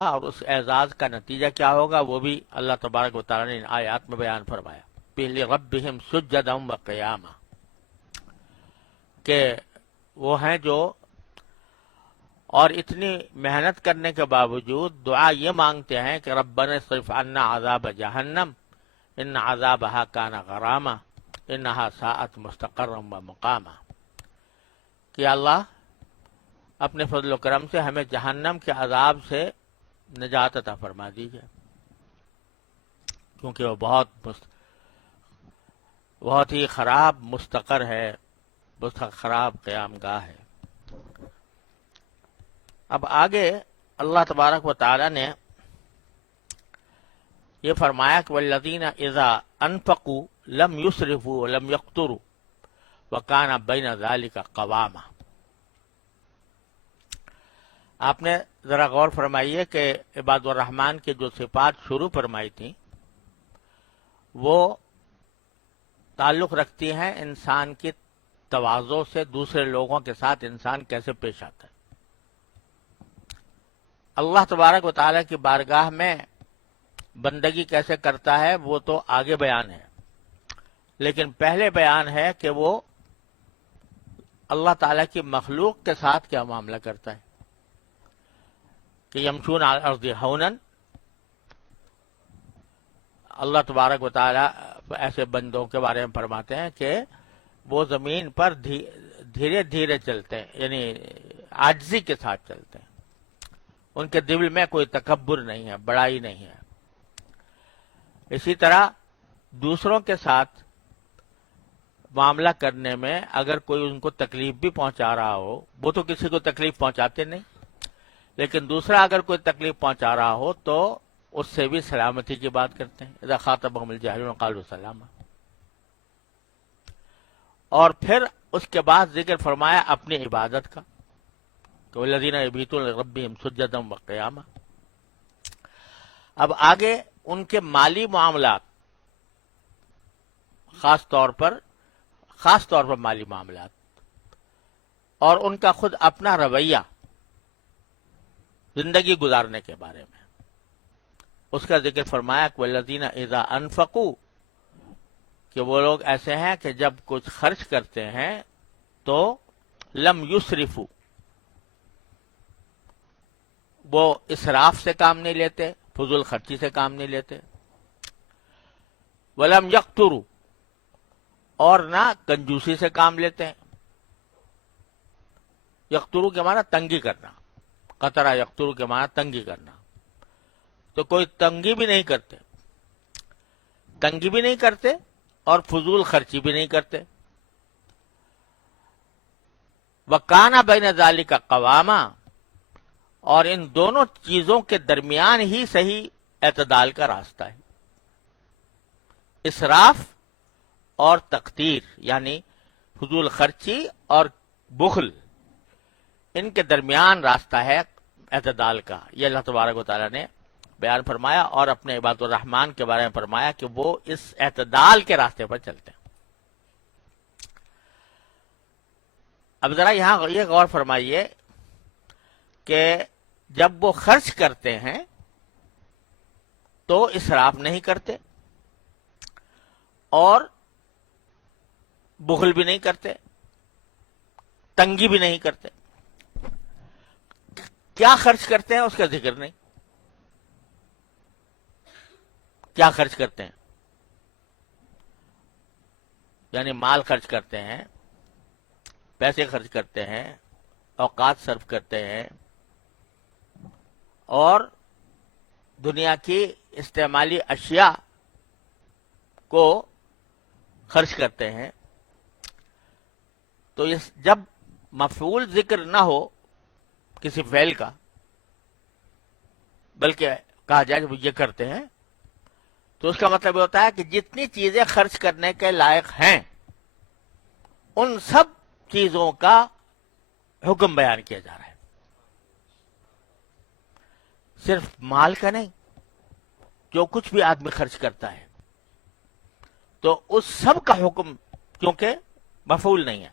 اور اس اعزاز کا نتیجہ کیا ہوگا وہ بھی اللہ تبارک و تعالیٰ نے ان آیات میں بیان فرمایا. لِرَبِّهِمْ سُجَّدًا وَقِيَامًا، کہ وہ ہیں جو اور اتنی محنت کرنے کے باوجود دعا یہ مانگتے ہیں کہ ربنا اصرف عنا عذاب جہنم ان عذابها کان غراما انہا ساءت مستقرا ومقاما، کہ اللہ اپنے فضل و کرم سے ہمیں جہنم کے عذاب سے نجات عطا فرما دیجیے، کیونکہ وہ بہت ہی خراب مستقر ہے، بہت خراب قیام گاہ ہے. اب آگے اللہ تبارک و تعالی نے یہ فرمایا کہ والذین اذا انفقوا لم یسرفوا ولم یقتروا وکان بین ذلک قواما. آپ نے ذرا غور فرمائیے کہ عباد الرحمن کی جو صفات شروع فرمائی تھیں وہ تعلق رکھتی ہیں انسان کی تواضع سے، دوسرے لوگوں کے ساتھ انسان کیسے پیش آتا ہے. اللہ تبارک و تعالیٰ کی بارگاہ میں بندگی کیسے کرتا ہے وہ تو آگے بیان ہے، لیکن پہلے بیان ہے کہ وہ اللہ تعالیٰ کی مخلوق کے ساتھ کیا معاملہ کرتا ہے. کہ یمشون علی الارض ہونا، اللہ تبارک و تعالیٰ ایسے بندوں کے بارے میں فرماتے ہیں کہ وہ زمین پر دھیرے دھیرے چلتے ہیں، یعنی عاجزی کے ساتھ چلتے ہیں، ان کے دل میں کوئی تکبر نہیں ہے، بڑائی نہیں ہے. اسی طرح دوسروں کے ساتھ معاملہ کرنے میں اگر کوئی ان کو تکلیف بھی پہنچا رہا ہو، وہ تو کسی کو تکلیف پہنچاتے نہیں، لیکن دوسرا اگر کوئی تکلیف پہنچا رہا ہو تو اس سے بھی سلامتی کی بات کرتے ہیں. اذا خاطبهم الجاہلون قالوا سلاما. اور پھر اس کے بعد ذکر فرمایا اپنی عبادت کا کہ والذین یبیتون لربہم سجدا وقیاما. اب آگے ان کے مالی معاملات، خاص طور پر مالی معاملات اور ان کا خود اپنا رویہ زندگی گزارنے کے بارے میں اس کا ذکر فرمایا کہ والذین اذا انفقوا، کہ وہ لوگ ایسے ہیں کہ جب کچھ خرچ کرتے ہیں تو لم یسرفوا، وہ اسراف سے کام نہیں لیتے، فضول خرچی سے کام نہیں لیتے، ولم یقتروا، اور نہ کنجوسی سے کام لیتے ہیں. یقتروا کے معنی تنگی کرنا، قطرہ یقتروا کے معنی تنگی کرنا، تو کوئی تنگی بھی نہیں کرتے اور فضول خرچی بھی نہیں کرتے. وَكَانَ بَيْنَ ذَلِكَ قَوَامًا، اور ان دونوں چیزوں کے درمیان ہی صحیح اعتدال کا راستہ ہے. اسراف اور تقتیر یعنی فضول خرچی اور بخل، ان کے درمیان راستہ ہے اعتدال کا. یہ اللہ تبارک و تعالیٰ نے بیان فرمایا اور اپنے عباد الرحمن کے بارے میں فرمایا کہ وہ اس اعتدال کے راستے پر چلتے ہیں. اب ذرا یہاں یہ غور فرمائیے کہ جب وہ خرچ کرتے ہیں تو اسراف نہیں کرتے اور بخل بھی نہیں کرتے، تنگی بھی نہیں کرتے. کیا خرچ کرتے ہیں اس کا ذکر نہیں. کیا خرچ کرتے ہیں؟ یعنی مال خرچ کرتے ہیں، پیسے خرچ کرتے ہیں، اوقات صرف کرتے ہیں اور دنیا کی استعمالی اشیاء کو خرچ کرتے ہیں. تو جب مفعول ذکر نہ ہو کسی فعل کا بلکہ کہا جائے کہ وہ یہ کرتے ہیں، تو اس کا مطلب یہ ہوتا ہے کہ جتنی چیزیں خرچ کرنے کے لائق ہیں ان سب چیزوں کا حکم بیان کیا جا رہا ہے، صرف مال کا نہیں. جو کچھ بھی آدمی خرچ کرتا ہے تو اس سب کا حکم کیونکہ مفعول نہیں ہے.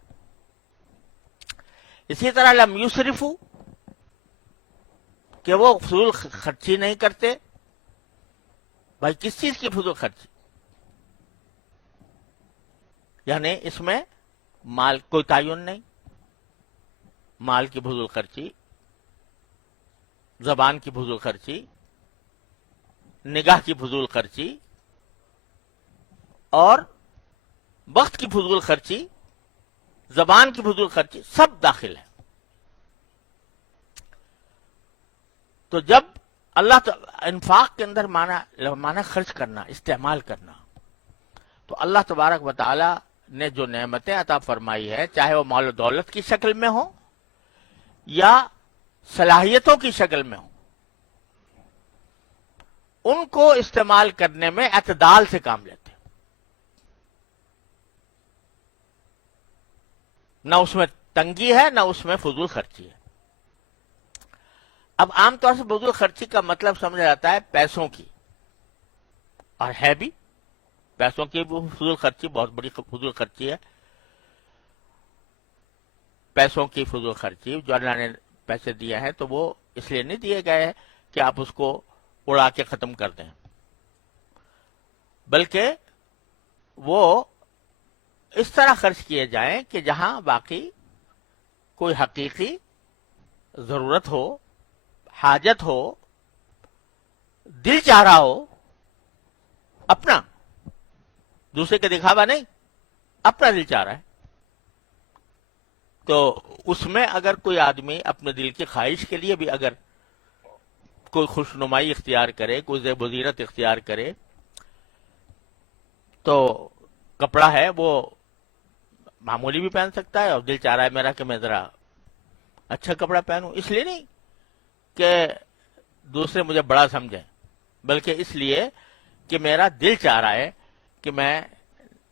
اسی طرح لم یسرفوا، کہ وہ فضول خرچی نہیں کرتے. بھائی کس چیز کی فضول خرچی؟ یعنی اس میں مال کوئی تعین نہیں. مال کی فضول خرچی، زبان کی فضول خرچی، نگاہ کی فضول خرچی اور وقت کی فضول خرچی، زبان کی فضول خرچی سب داخل ہے. تو جب اللہ انفاق کے اندر مانا خرچ کرنا، استعمال کرنا، تو اللہ تبارک و تعالی نے جو نعمتیں عطا فرمائی ہے، چاہے وہ مال و دولت کی شکل میں ہو یا صلاحیتوں کی شکل میں ہو، ان کو استعمال کرنے میں اعتدال سے کام لیتے ہیں. نہ اس میں تنگی ہے، نہ اس میں فضول خرچی ہے. اب عام طور سے فضول خرچی کا مطلب سمجھا جاتا ہے پیسوں کی، اور ہے بھی پیسوں کی فضول خرچی بہت بڑی فضول خرچی ہے. پیسوں کی فضول خرچی، جو اللہ نے پیسے دیے ہیں تو وہ اس لیے نہیں دیے گئے کہ آپ اس کو اڑا کے ختم کر دیں، بلکہ وہ اس طرح خرچ کیے جائیں کہ جہاں باقی کوئی حقیقی ضرورت ہو، حاجت ہو، دل چاہ رہا ہو، اپنا، دوسرے کا دکھاوا نہیں، اپنا دل چاہ رہا ہے. تو اس میں اگر کوئی آدمی اپنے دل کی خواہش کے لیے بھی اگر کوئی خوشنمائی اختیار کرے، کوئی زیب و زینت اختیار کرے، تو کپڑا ہے وہ معمولی بھی پہن سکتا ہے، اور دل چاہ رہا ہے میرا کہ میں ذرا اچھا کپڑا پہنوں، اس لیے نہیں کہ دوسرے مجھے بڑا سمجھیں، بلکہ اس لیے کہ میرا دل چاہ رہا ہے کہ میں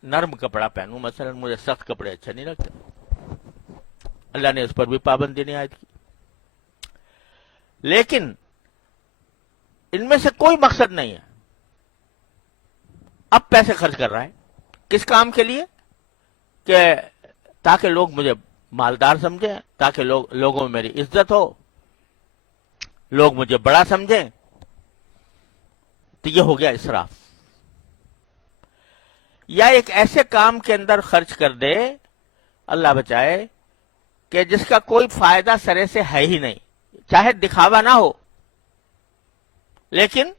نرم کپڑا پہنوں. مثلا مجھے سخت کپڑے اچھے نہیں لگتے، اللہ نے اس پر بھی پابندی نہیں عائد کی. لیکن ان میں سے کوئی مقصد نہیں ہے. اب پیسے خرچ کر رہا ہے کس کام کے لیے؟ کہ تاکہ لوگ مجھے مالدار سمجھیں، تاکہ لوگوں میں میری عزت ہو، لوگ مجھے بڑا سمجھیں. تو یہ ہو گیا اسراف. یا ایک ایسے کام کے اندر خرچ کر دے، اللہ بچائے، کہ جس کا کوئی فائدہ سرے سے ہے ہی نہیں، چاہے دکھاوا نہ ہو، لیکن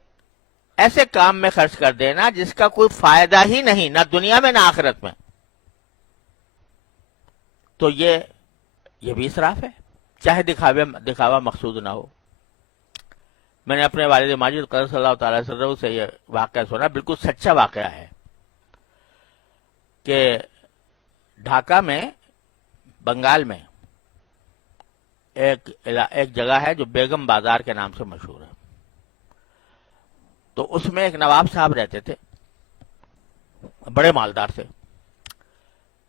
ایسے کام میں خرچ کر دینا جس کا کوئی فائدہ ہی نہیں، نہ دنیا میں نہ آخرت میں، تو یہ بھی اسراف ہے، چاہے دکھاوا مقصود نہ ہو. میں نے اپنے والد ماجد قدس اللہ تعالی سرہ سے یہ واقعہ سنا، بالکل سچا واقعہ ہے، کہ ڈھاکہ میں، بنگال میں ایک جگہ ہے جو بیگم بازار کے نام سے مشہور ہے. تو اس میں ایک نواب صاحب رہتے تھے، بڑے مالدار تھے.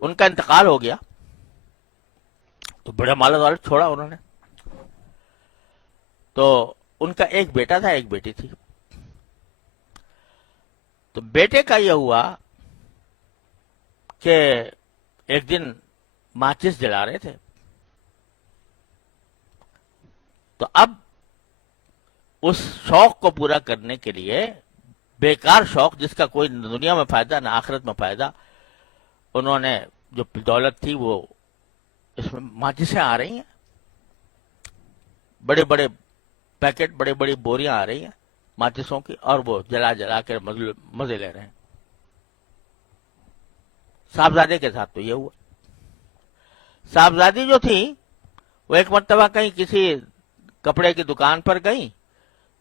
ان کا انتقال ہو گیا تو بڑے مالدار چھوڑا انہوں نے. تو ان کا ایک بیٹا تھا، ایک بیٹی تھی. تو بیٹے کا یہ ہوا کہ ایک دن ماچس جلا رہے تھے، تو اب اس شوق کو پورا کرنے کے لیے، بیکار شوق جس کا کوئی دنیا میں فائدہ نہ آخرت میں فائدہ، انہوں نے جو دولت تھی وہ، اس میں ماچسیں آ رہی ہیں، بڑے بڑے پیکٹ، بڑے بڑی بوریاں آ رہی ہیں ماچسوں کی، اور وہ جلا جلا کے مزے لے رہے ہیں. صاحبزادے کے ساتھ تو یہ ہوا. صاحبزادی جو تھی وہ ایک مرتبہ کہیں کسی کپڑے کی دکان پر گئی،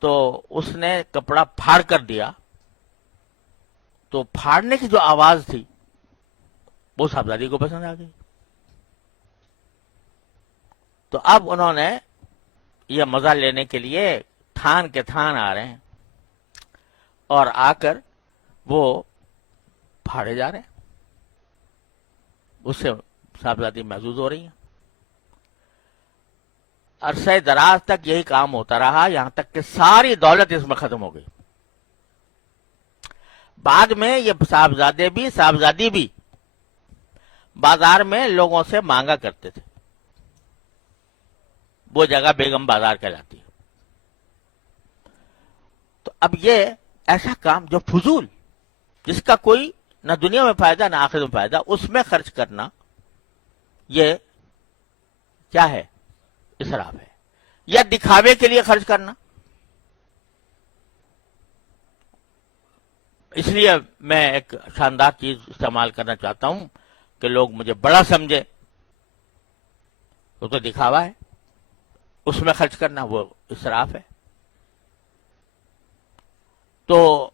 تو اس نے کپڑا پھاڑ کر دیا. تو پھاڑنے کی جو آواز تھی وہ صاحبزادی کو پسند آ گئی. تو اب انہوں نے یہ مزہ لینے کے لیے تھان کے تھان آ رہے ہیں، اور آ کر وہ پھاڑے جا رہے ہیں. اس سے صاحبزادی محظوظ ہو رہی ہیں. عرصہ دراز تک یہی کام ہوتا رہا، یہاں تک کہ ساری دولت اس میں ختم ہو گئی. بعد میں یہ صاحبزادی بھی بازار میں لوگوں سے مانگا کرتے تھے. وہ جگہ بیگم بازار کہلاتی ہے. اب یہ ایسا کام جو فضول، جس کا کوئی نہ دنیا میں فائدہ نہ آخرت میں فائدہ، اس میں خرچ کرنا یہ کیا ہے؟ اسراف ہے. یا دکھاوے کے لیے خرچ کرنا. اس لیے میں ایک شاندار چیز استعمال کرنا چاہتا ہوں کہ لوگ مجھے بڑا سمجھے. وہ تو دکھاوا ہے، اس میں خرچ کرنا وہ اسراف ہے. تو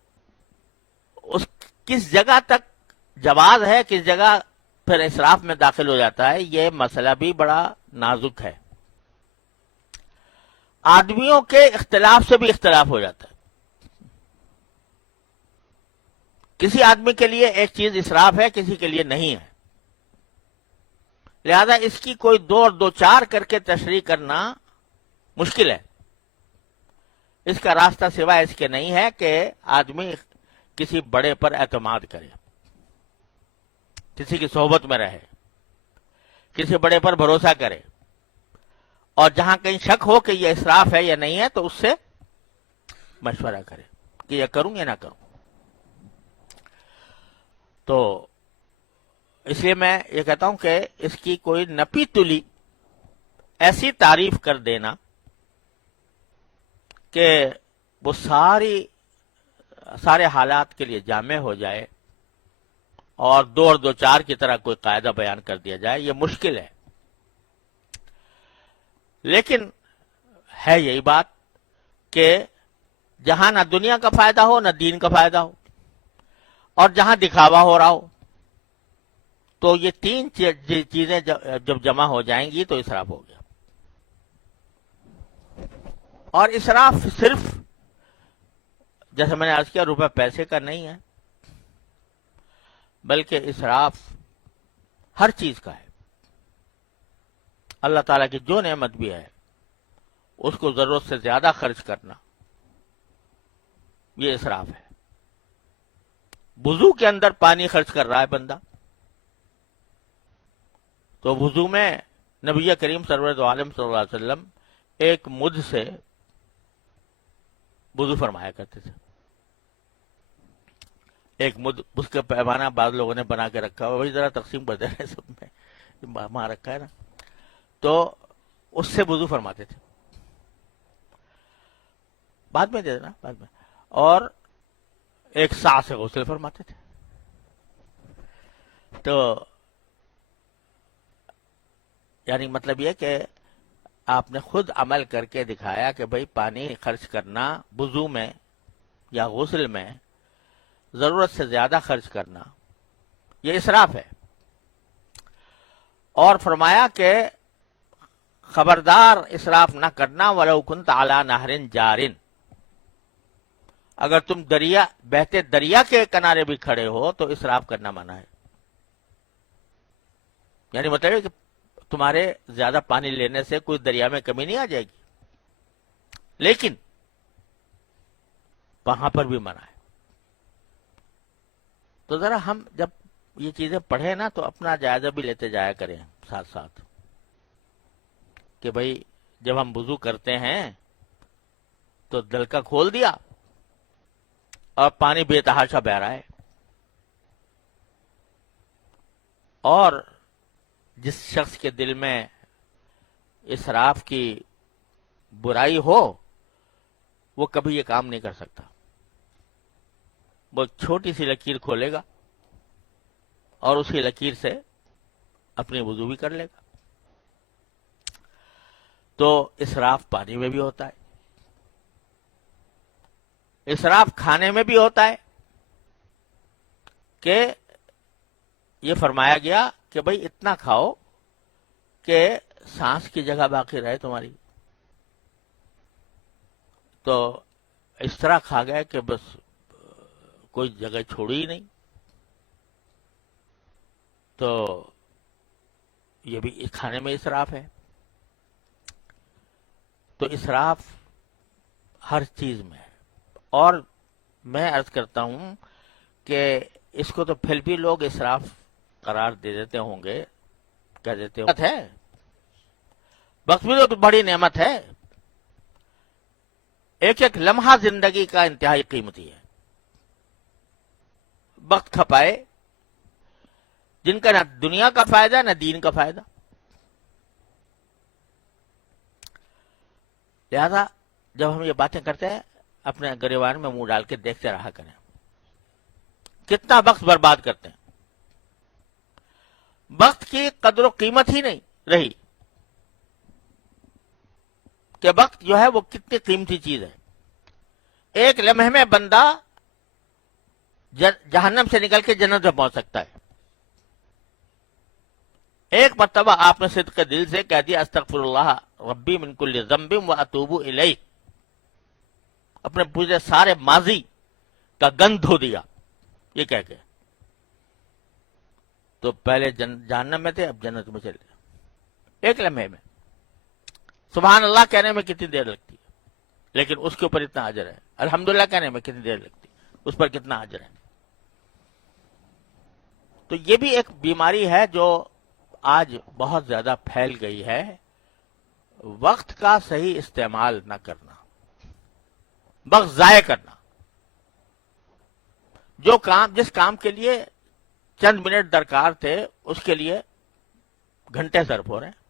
اس کس جگہ تک جواز ہے، کس جگہ پھر اسراف میں داخل ہو جاتا ہے، یہ مسئلہ بھی بڑا نازک ہے. آدمیوں کے اختلاف سے بھی اختلاف ہو جاتا ہے. کسی آدمی کے لیے ایک چیز اسراف ہے، کسی کے لیے نہیں ہے. لہذا اس کی کوئی دو اور دو چار کر کے تشریح کرنا مشکل ہے. اس کا راستہ سوائے اس کے نہیں ہے کہ آدمی کسی بڑے پر اعتماد کرے، کسی کی صحبت میں رہے، کسی بڑے پر بھروسہ کرے، اور جہاں کہیں شک ہو کہ یہ اسراف ہے یا نہیں ہے تو اس سے مشورہ کرے کہ یہ کروں یا نہ کروں. تو اس لیے میں یہ کہتا ہوں کہ اس کی کوئی نپی تلی ایسی تعریف کر دینا کہ وہ سارے حالات کے لیے جامع ہو جائے اور دو اور دو چار کی طرح کوئی قاعدہ بیان کر دیا جائے، یہ مشکل ہے. لیکن ہے یہی بات کہ جہاں نہ دنیا کا فائدہ ہو نہ دین کا فائدہ ہو، اور جہاں دکھاوا ہو رہا ہو، تو یہ تین چیزیں جب جمع ہو جائیں گی تو اسراف ہو گیا. اور اسراف صرف جیسے میں نے عرض کیا روپے پیسے کا نہیں ہے، بلکہ اسراف ہر چیز کا ہے. اللہ تعالیٰ کی جو نعمت بھی ہے اس کو ضرورت سے زیادہ خرچ کرنا یہ اسراف ہے. وضو کے اندر پانی خرچ کر رہا ہے بندہ، تو وضو میں نبی کریم سرور عالم صلی اللہ علیہ وسلم ایک مدھ سے وضو فرمایا کرتے تھے. ایک مدھ، اس کا پیمانہ بعض لوگوں نے بنا کے رکھا ہوا، وہی ذرا تقسیم کر دے رہے سب میں، وہاں رکھا ہے نا، تو اس سے وضو فرماتے تھے. بعد میں دے دینا بعد میں. اور ایک سا سے غسل فرماتے تھے. تو یعنی مطلب یہ کہ آپ نے خود عمل کر کے دکھایا کہ بھئی پانی خرچ کرنا وضو میں یا غسل میں ضرورت سے زیادہ خرچ کرنا یہ اسراف ہے. اور فرمایا کہ خبردار اسراف نہ کرنا ولو کنت علی نہر جار، اگر تم بہتے دریا کے کنارے بھی کھڑے ہو تو اسراف کرنا منع ہے. یعنی مطلب ہے کہ تمہارے زیادہ پانی لینے سے کوئی دریا میں کمی نہیں آ جائے گی، لیکن وہاں پر بھی منع ہے. تو ذرا ہم جب یہ چیزیں پڑھیں نا تو اپنا جائزہ بھی لیتے جایا کریں ساتھ ساتھ کہ بھئی جب ہم وضو کرتے ہیں تو دل کا کھول دیا اور پانی بے تحاشا بہ رہا ہے، اور جس شخص کے دل میں اسراف کی برائی ہو وہ کبھی یہ کام نہیں کر سکتا. وہ چھوٹی سی لکیر کھولے گا اور اسی لکیر سے اپنی وضو بھی کر لے گا. تو اسراف پانی میں بھی ہوتا ہے، اسراف کھانے میں بھی ہوتا ہے کہ یہ فرمایا گیا کہ بھئی اتنا کھاؤ کہ سانس کی جگہ باقی رہے تمہاری. تو اس طرح کھا گئے کہ بس کوئی جگہ چھوڑی ہی نہیں. تو یہ بھی کھانے میں اسراف ہے. تو اسراف ہر چیز میں ہے. اور میں عرض کرتا ہوں کہ اس کو تو پھر بھی لوگ اسراف قرار دے دیتے ہوں گے، کہہ دیتے ہوں ہے وقت بھی تو بڑی نعمت ہے. ایک ایک لمحہ زندگی کا انتہائی قیمتی ہے. وقت کھپائے جن کا نہ دنیا کا فائدہ نہ دین کا فائدہ. لہذا جب ہم یہ باتیں کرتے ہیں اپنے گریبان میں منہ ڈال کے دیکھتے رہا کریں کتنا وقت برباد کرتے ہیں. وقت کی قدر و قیمت ہی نہیں رہی کہ وقت جو ہے وہ کتنی قیمتی چیز ہے. ایک لمحے میں بندہ جہنم سے نکل کے جنت میں پہنچ سکتا ہے. ایک مرتبہ آپ نے صدق دل سے کہہ دیا استغفر اللہ ربی من کل ذنب و اتوب الیہ، اپنے پورے سارے ماضی کا گند دھو دیا یہ کہہ کے. تو پہلے جہنم میں تھے اب جنت میں چلے گئے ایک لمحے میں. سبحان اللہ کہنے میں کتنی دیر لگتی ہے لیکن اس کے اوپر اتنا اجر ہے. الحمدللہ کہنے میں کتنی دیر لگتی ہے اس پر کتنا اجر ہے. تو یہ بھی ایک بیماری ہے جو آج بہت زیادہ پھیل گئی ہے، وقت کا صحیح استعمال نہ کرنا، وقت ضائع کرنا. جس کام کے لیے چند منٹ درکار تھے اس کے لیے گھنٹے صرف ہو رہے ہیں.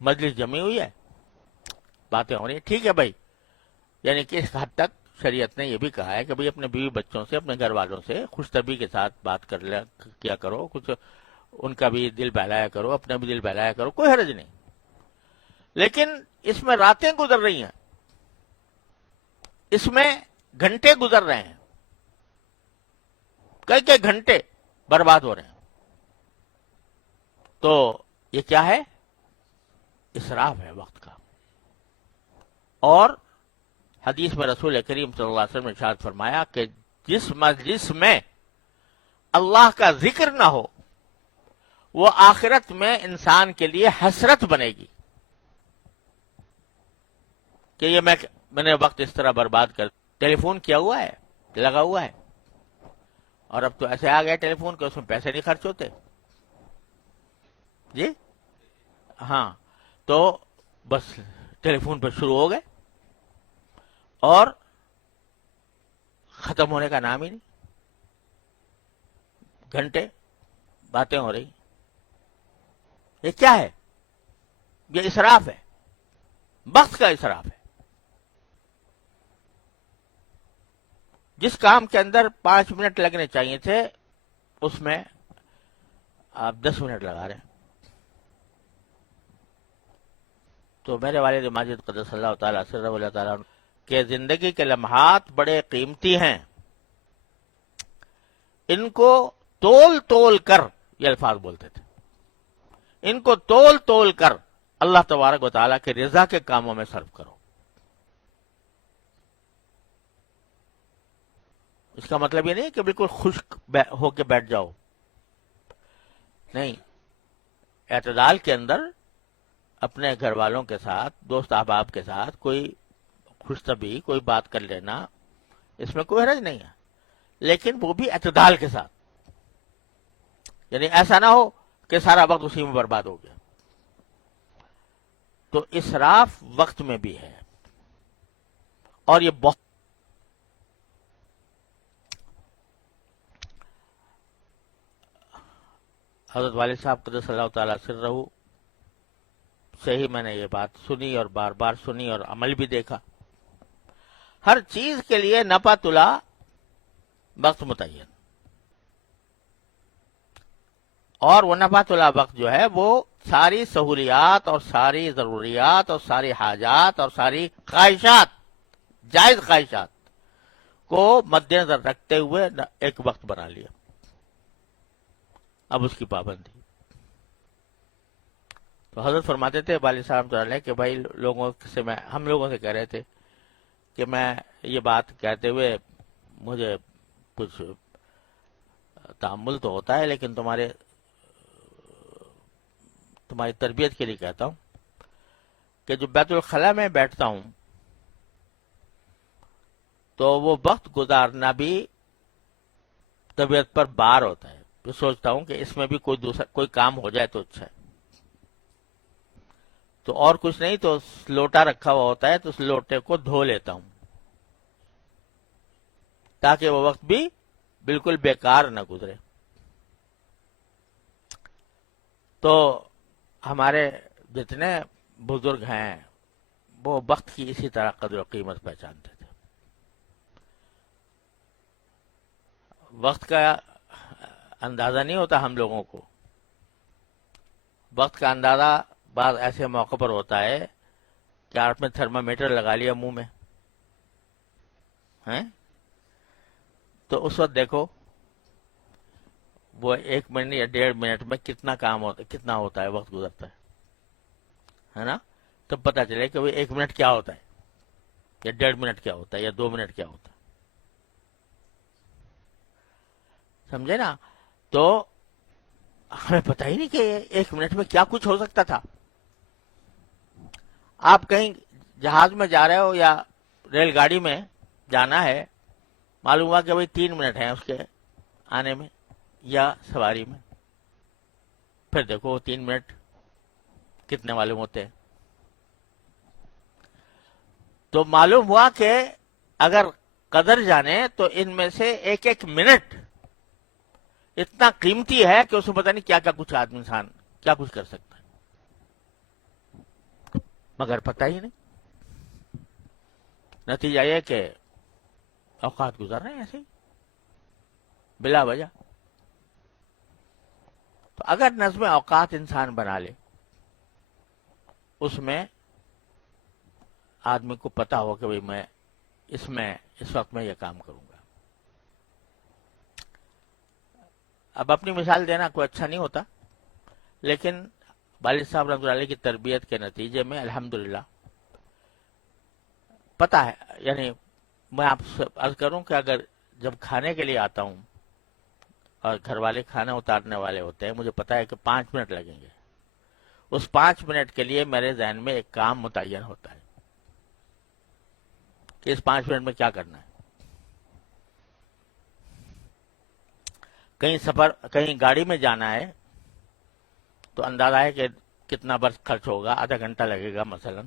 مجلس جمی ہوئی ہے، باتیں ہو رہی ہیں، ٹھیک ہے بھائی، یعنی کہ اس حد تک شریعت نے یہ بھی کہا ہے کہ بھئی اپنے بیوی بچوں سے اپنے گھر والوں سے خوش طبعی کے ساتھ بات کیا کرو، کچھ ان کا بھی دل بہلایا کرو، اپنا بھی دل بہلایا کرو، کوئی حرج نہیں. لیکن اس میں راتیں گزر رہی ہیں، اس میں گھنٹے گزر رہے ہیں، کئی گھنٹے برباد ہو رہے ہیں. تو یہ کیا ہے؟ اسراف ہے وقت کا. اور حدیث میں رسول کریم صلی اللہ علیہ وسلم نے ارشاد فرمایا کہ جس مجلس میں اللہ کا ذکر نہ ہو وہ آخرت میں انسان کے لیے حسرت بنے گی کہ یہ میں نے وقت اس طرح برباد کر. ٹیلی فون کیا ہوا ہے، لگا ہوا ہے، اور اب تو ایسے آ گئے ٹیلی فون کہ اس میں پیسے نہیں خرچ ہوتے. جی ہاں، تو بس ٹیلی فون پر شروع ہو گئے اور ختم ہونے کا نام ہی نہیں. گھنٹے باتیں ہو رہی. یہ کیا ہے؟ یہ اسراف ہے، وقت کا اسراف ہے. جس کام کے اندر 5 منٹ لگنے چاہیے تھے اس میں آپ 10 منٹ لگا رہے ہیں. تو میرے والد ماجد قدس اللہ تعالیٰ سرہ اللہ تعالیٰ کہ زندگی کے لمحات بڑے قیمتی ہیں، ان کو تول تول کر، یہ الفاظ بولتے تھے، ان کو تول تول کر اللہ تبارک و تعالیٰ کے رضا کے کاموں میں صرف کرو. اس کا مطلب یہ نہیں کہ بالکل خشک ہو کے بیٹھ جاؤ، نہیں، اعتدال کے اندر اپنے گھر والوں کے ساتھ، دوست احباب کے ساتھ کوئی خوش طبعی کوئی بات کر لینا، اس میں کوئی حرج نہیں ہے، لیکن وہ بھی اعتدال کے ساتھ. یعنی ایسا نہ ہو کہ سارا وقت اسی میں برباد ہو گیا. تو اسراف وقت میں بھی ہے، اور یہ بہت حضرت والد صاحب قدس اللہ تعالیٰ سرہ سے ہی میں نے یہ بات سنی اور بار بار سنی اور عمل بھی دیکھا. ہر چیز کے لیے نپا تلا وقت متعین، اور وہ نپا تلا وقت جو ہے وہ ساری سہولیات اور ساری ضروریات اور ساری حاجات اور ساری خواہشات، جائز خواہشات کو مد نظر رکھتے ہوئے ایک وقت بنا لیا. اب اس کی پابندی. تو حضرت فرماتے تھے والد صاحب علیہ کہ بھائی ہم لوگوں سے کہہ رہے تھے کہ میں یہ بات کہتے ہوئے مجھے کچھ تأمل تو ہوتا ہے، لیکن تمہاری تربیت کے لیے کہتا ہوں کہ جو بیت الخلاء میں بیٹھتا ہوں تو وہ وقت گزارنا بھی طبیعت پر بار ہوتا ہے. تو سوچتا ہوں کہ اس میں بھی کوئی کام ہو جائے تو اچھا ہے. تو اور کچھ نہیں تو لوٹا رکھا ہوا ہوتا ہے تو اس لوٹے کو دھو لیتا ہوں تاکہ وہ وقت بھی بالکل بیکار نہ گزرے. تو ہمارے جتنے بزرگ ہیں وہ وقت کی اسی طرح قدر و قیمت پہچانتے تھے. وقت کا اندازہ نہیں ہوتا ہم لوگوں کو. وقت کا اندازہ بعض ایسے موقع پر ہوتا ہے کہ آپ نے تھرمامیٹر لگا لیا منہ میں ہیں تو اس وقت دیکھو وہ 1 منٹ یا 1.5 منٹ میں کتنا کام ہوتا ہے، کتنا ہوتا ہے، وقت گزرتا ہے نا. تب پتا چلے کہ 1 منٹ کیا ہوتا ہے یا 1.5 منٹ کیا ہوتا ہے یا 2 منٹ کیا ہوتا ہے. سمجھے نا. تو ہمیں پتہ ہی نہیں کہ 1 منٹ میں کیا کچھ ہو سکتا تھا. آپ کہیں جہاز میں جا رہے ہو یا ریل گاڑی میں جانا ہے، معلوم ہوا کہ 3 منٹ ہیں اس کے آنے میں یا سواری میں. پھر دیکھو 3 منٹ کتنے معلوم ہوتے ہیں. تو معلوم ہوا کہ اگر قدر جانے تو ان میں سے ایک ایک منٹ اتنا قیمتی ہے کہ اس میں پتہ نہیں کیا کیا کچھ آدمی انسان کیا کچھ کر سکتا ہے، مگر پتہ ہی نہیں. نتیجہ یہ کہ اوقات گزر رہے ہیں ایسے ہی بلا وجہ. تو اگر نظم اوقات انسان بنا لے، اس میں آدمی کو پتا ہو کہ میں اس وقت میں یہ کام کروں گا. اب اپنی مثال دینا کوئی اچھا نہیں ہوتا، لیکن والد صاحب رحمۃ اللہ علیہ کی تربیت کے نتیجے میں الحمدللہ پتا ہے. یعنی میں آپ سے عرض کروں کہ اگر جب کھانے کے لیے آتا ہوں اور گھر والے کھانا اتارنے والے ہوتے ہیں، مجھے پتا ہے کہ 5 منٹ لگیں گے. اس 5 منٹ کے لیے میرے ذہن میں ایک کام متعین ہوتا ہے کہ اس 5 منٹ میں کیا کرنا ہے. کہیں گاڑی میں جانا ہے تو اندازہ ہے کہ کتنا برس خرچ ہوگا، آدھا گھنٹہ لگے گا مثلا.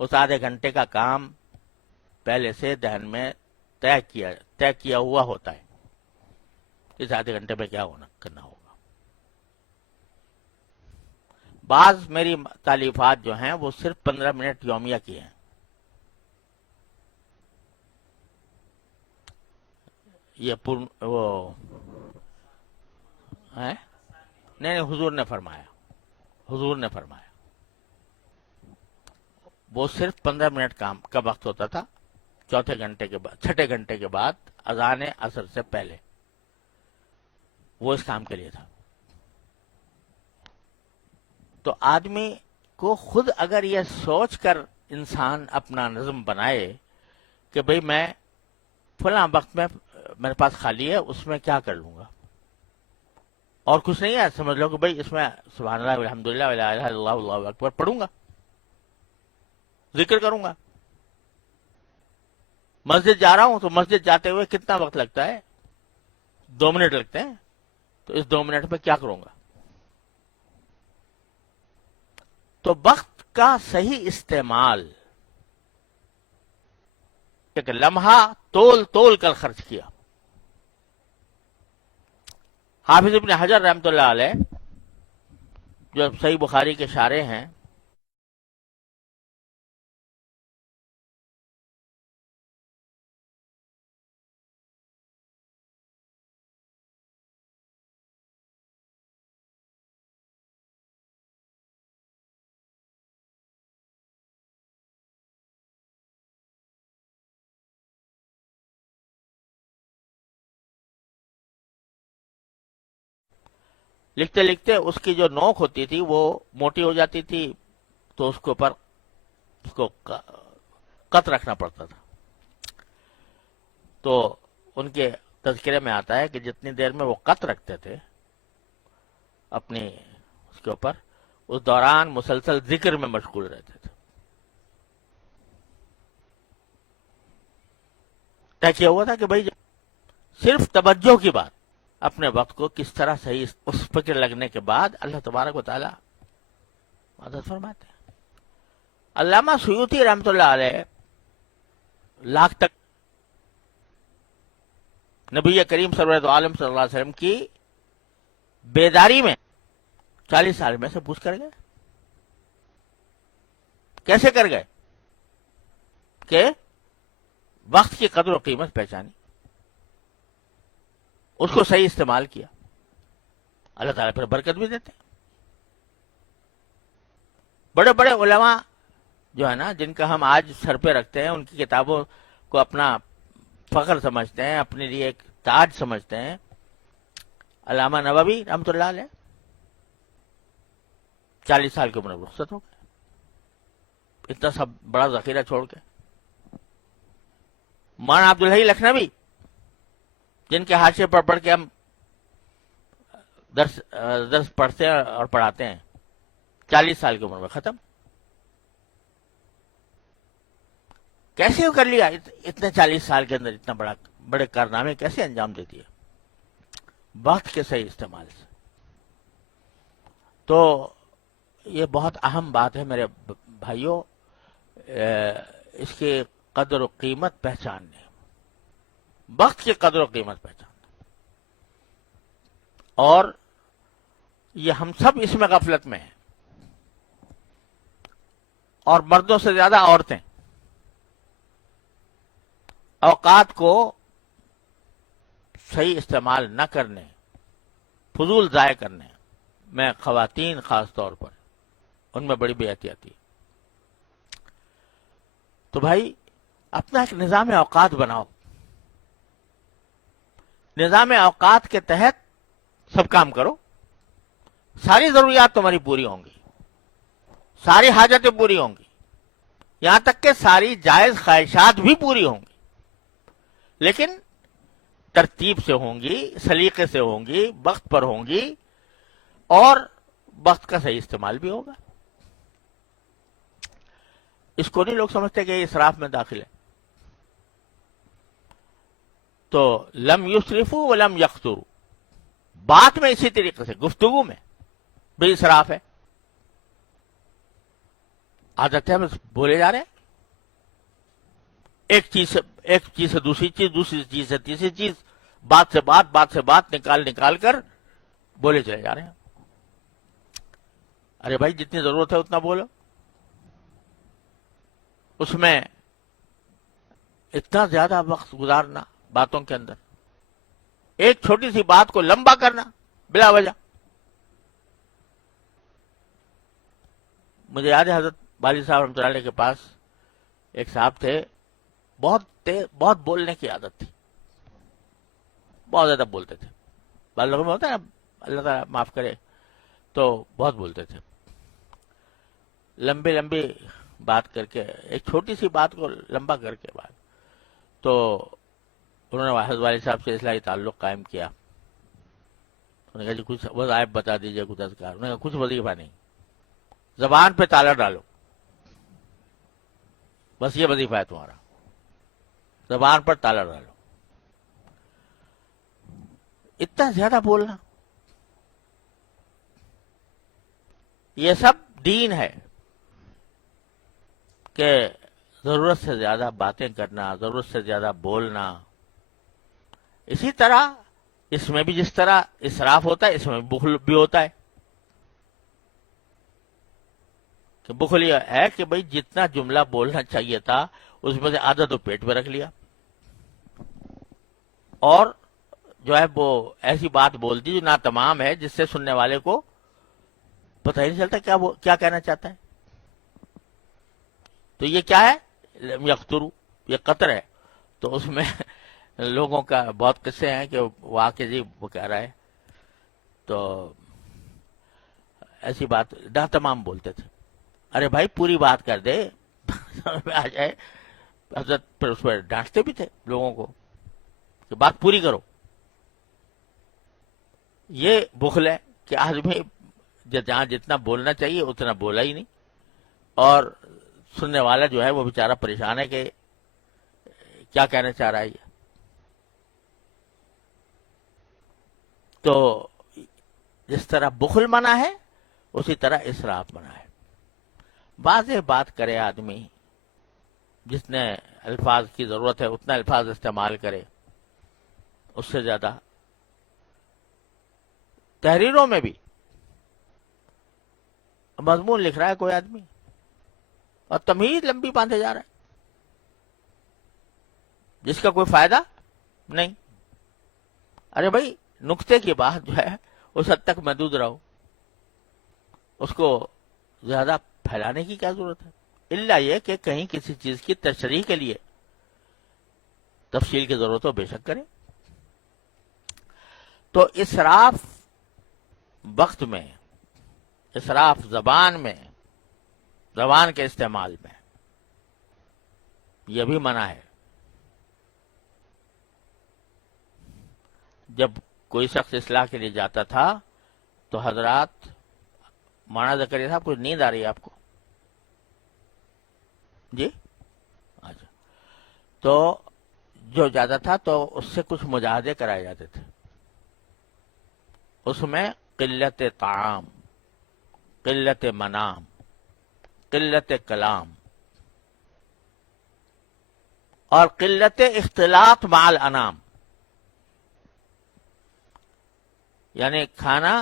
اس آدھے گھنٹے کا کام پہلے سے ذہن میں طے کیا ہوا ہوتا ہے. اس آدھے گھنٹے میں کیا کرنا ہوگا. بعض میری تالیفات جو ہیں وہ صرف 15 منٹ یومیہ کی ہیں. یہ نہیں حضور نے فرمایا وہ صرف 15 منٹ کام کا وقت ہوتا تھا. چھٹے گھنٹے کے بعد اذان عصر سے پہلے وہ اس کام کے لیے تھا. تو آدمی کو خود اگر یہ سوچ کر انسان اپنا نظم بنائے کہ بھئی میں فلاں وقت میں میرے پاس خالی ہے، اس میں کیا کر لوں گا اور کچھ نہیں ہے، سمجھ لو کہ بھئی اس میں سبحان اللہ الحمدللہ ولا الہ الا اللہ اللہ اکبر پڑھوں گا، ذکر کروں گا. مسجد جا رہا ہوں تو مسجد جاتے ہوئے کتنا وقت لگتا ہے؟ 2 منٹ لگتے ہیں. تو اس 2 منٹ میں کیا کروں گا؟ تو وقت کا صحیح استعمال، ایک لمحہ تول کر خرچ کیا. حافظ ابن حجر رحمۃ اللہ علیہ جو صحیح بخاری کے شارح ہیں، لکھتے لکھتے اس کی جو نوک ہوتی تھی وہ موٹی ہو جاتی تھی، تو اس کے اوپر اس کو قط رکھنا پڑتا تھا. تو ان کے تذکرے میں آتا ہے کہ جتنی دیر میں وہ قط رکھتے تھے اپنی اس کے اوپر، اس دوران مسلسل ذکر میں مشغول رہتے تھے. طے کیا ہوا تھا کہ بھائی صرف توجہ کی بات، اپنے وقت کو کس طرح صحیح اس فکر لگنے کے بعد اللہ تبارک و تعالی مدد فرماتے ہیں. علامہ سیوطی رحمۃ اللہ علیہ لاکھ تک نبی کریم سرورت عالم صلی اللہ علیہ وسلم کی بیداری میں 40 سال میں سے پوچھ کر گئے. کیسے کر گئے؟ کہ وقت کی قدر و قیمت پہچانی، اس کو صحیح استعمال کیا. اللہ تعالیٰ پھر برکت بھی دیتے ہیں. بڑے بڑے علماء جو ہے نا، جن کا ہم آج سر پہ رکھتے ہیں، ان کی کتابوں کو اپنا فخر سمجھتے ہیں، اپنے لیے ایک تاج سمجھتے ہیں. علامہ نووی رحمۃ اللہ علیہ 40 سال کی عمر میں رخصت ہو گئے، اتنا سب بڑا ذخیرہ چھوڑ کے. مولانا عبدالحی لکھنوی، جن کے حاشیے پر پڑھ کے ہم درس پڑھتے ہیں اور پڑھاتے ہیں، 40 سال کی عمر میں ختم. کیسے کر لیا اتنے 40 سال کے اندر اتنا بڑے کارنامے کیسے انجام دے دیے؟ وقت کے صحیح استعمال سے. تو یہ بہت اہم بات ہے میرے بھائیوں، اس کی قدر و قیمت پہچاننے، وقت کی قدر و قیمت پہچاننا. اور یہ ہم سب اس میں غفلت میں ہیں، اور مردوں سے زیادہ عورتیں اوقات کو صحیح استعمال نہ کرنے، فضول ضائع کرنے میں خواتین خاص طور پر ان میں بڑی بے احتیاطی. تو بھائی اپنا ایک نظام اوقات بناؤ، نظام اوقات کے تحت سب کام کرو، ساری ضروریات تمہاری پوری ہوں گی، ساری حاجتیں پوری ہوں گی، یہاں تک کہ ساری جائز خواہشات بھی پوری ہوں گی، لیکن ترتیب سے ہوں گی، سلیقے سے ہوں گی، وقت پر ہوں گی، اور وقت کا صحیح استعمال بھی ہوگا. اس کو نہیں لوگ سمجھتے کہ یہ اسراف میں داخل ہے. تو لم یسرفوا ولم یقتروا، بات میں اسی طریقے سے، گفتگو میں بھی اسراف ہے. عادت ہے بس بولے جا رہے ہیں، ایک چیز سے دوسری چیز، دوسری چیز سے تیسری چیز، بات سے بات نکال کر بولے چلے جا رہے ہیں. ارے بھائی جتنی ضرورت ہے اتنا بولو، اس میں اتنا زیادہ وقت گزارنا باتوں کے اندر، ایک چھوٹی سی بات کو لمبا کرنا بلا وجہ. مجھے یاد ہے حضرت والی صاحب رحمۃ اللہ علیہ کے پاس ایک صاحب تھے، بہت بولنے کی عادت تھی، بہت زیادہ بولتے تھے. بعض لوگوں میں ہوتا ہے، اللہ تعالیٰ معاف کرے، تو بہت بولتے تھے. لمبی بات کر کے، ایک چھوٹی سی بات کو لمبا کر کے بات. تو انہوں نے حضرت والی صاحب سے اصلاحی تعلق قائم کیا. انہوں نے کہا جی کچھ وظائف بتا دیجیے، کچھ اذکار. انہوں نے کہا کچھ وظیفہ نہیں، زبان پہ تالا ڈالو، بس یہ وظیفہ ہے تمہارا، زبان پر تالا ڈالو. اتنا زیادہ بولنا، یہ سب دین ہے کہ ضرورت سے زیادہ باتیں کرنا، ضرورت سے زیادہ بولنا. اسی طرح اس میں بھی جس طرح اسراف ہوتا ہے، اس میں بخل بھی ہوتا ہے. کہ بخل یہ ہے کہ بھئی جتنا جملہ بولنا چاہیے تھا اس میں سے آدھا تو پیٹ میں رکھ لیا، اور جو ہے وہ ایسی بات بولتی جو ناتمام ہے، جس سے سننے والے کو پتہ ہی نہیں چلتا کیا کہنا چاہتا ہے. تو یہ کیا ہے؟ لم یقتروا، یہ قطر ہے. تو اس میں لوگوں کا بہت قصے ہیں کہ وہ آ کے جی وہ کہہ رہا ہے، تو ایسی بات ناتمام بولتے تھے. ارے بھائی پوری بات کر دے آ جائے. حضرت پھر اس پر ڈانٹتے بھی تھے لوگوں کو کہ بات پوری کرو. یہ بخل ہے کہ آدمی جہاں جتنا بولنا چاہیے اتنا بولا ہی نہیں، اور سننے والا جو ہے وہ بیچارہ پریشان ہے کہ کیا کہنا چاہ رہا ہے یہ. تو جس طرح بخل منع ہے اسی طرح اسراف منع ہے. واضح بات کرے آدمی، جتنے الفاظ کی ضرورت ہے اتنا الفاظ استعمال کرے، اس سے زیادہ تحریروں میں بھی مضمون لکھ رہا ہے کوئی آدمی اور تمہید لمبی باندھے جا رہا ہے جس کا کوئی فائدہ نہیں. ارے بھائی نقطے کی بات جو ہے اس حد تک محدود رہو، اس کو زیادہ پھیلانے کی کیا ضرورت ہے؟ الا یہ کہ کہیں کسی چیز کی تشریح کے لیے تفصیل کی ضرورت ہو، بے شک کریں. تو اسراف وقت میں، اسراف زبان میں، زبان کے استعمال میں یہ بھی منع ہے. جب کوئی شخص اصلاح کے لیے جاتا تھا تو حضرات، مولانا زکریا صاحب کچھ نیند آ رہی ہے آپ کو؟ جی اچھا. تو جو جاتا تھا تو اس سے کچھ مجاہدے کرائے جاتے تھے. اس میں قلت طعام، قلت منام، قلت کلام اور قلت اختلاط مع الانام، یعنی کھانا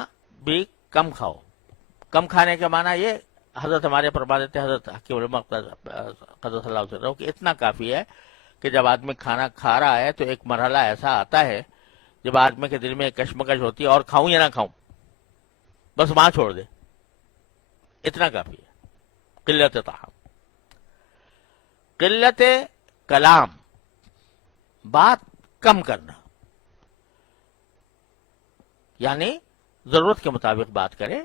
بھی کم کھاؤ. کم کھانے کا معنی یہ حضرت ہمارے فرما دیتے حضرت حکیم علماء قدس اللہ علیہ کہ اتنا کافی ہے کہ جب آدمی کھانا کھا رہا ہے تو ایک مرحلہ ایسا آتا ہے جب آدمی کے دل میں ایک کشمکش ہوتی ہے اور کھاؤں یا نہ کھاؤں، بس وہاں چھوڑ دے، اتنا کافی ہے. قلت طعام. قلت کلام، بات کم کرنا، یعنی ضرورت کے مطابق بات کرے،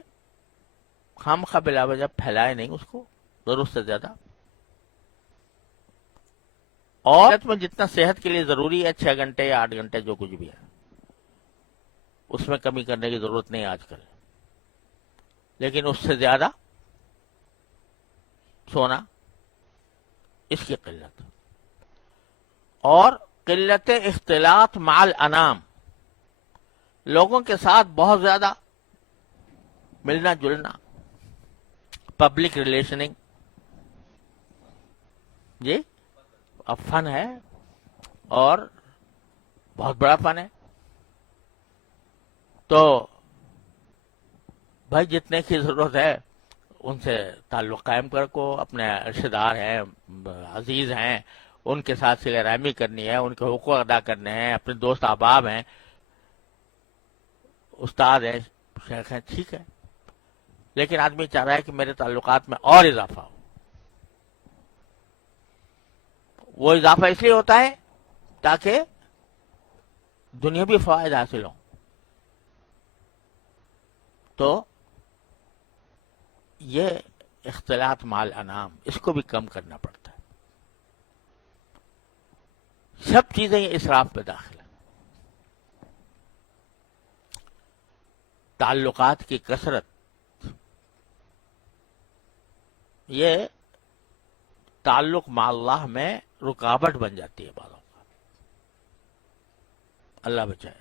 خامخواہ بلا وجہ پھیلائے نہیں اس کو ضرورت سے زیادہ. اور میں جتنا صحت کے لیے ضروری ہے 6 گھنٹے یا 8 گھنٹے جو کچھ بھی ہے اس میں کمی کرنے کی ضرورت نہیں آج کل، لیکن اس سے زیادہ سونا، اس کی قلت. اور قلت اختلاط مع الانام، لوگوں کے ساتھ بہت زیادہ ملنا جلنا، پبلک ریلیشننگ. جی اب فن ہے اور بہت بڑا فن ہے. تو بھائی جتنے کی ضرورت ہے ان سے تعلق قائم کر کو، اپنے رشتے دار ہیں، عزیز ہیں، ان کے ساتھ صلہ رحمی کرنی ہے، ان کے حقوق ادا کرنے ہیں، اپنے دوست احباب ہیں، استاد ہیں، شیخ ہیں، ٹھیک ہے. لیکن آدمی چاہ رہا ہے کہ میرے تعلقات میں اور اضافہ ہو. وہ اضافہ اس لیے ہوتا ہے تاکہ دنیاوی فوائد حاصل ہوں. تو یہ اختلاط مع الانام، اس کو بھی کم کرنا پڑتا ہے. سب چیزیں یہ اسراف پہ داخل ہیں. تعلقات کی کثرت یہ تعلق مع اللہ میں رکاوٹ بن جاتی ہے بعض اوقات. اللہ بچائے.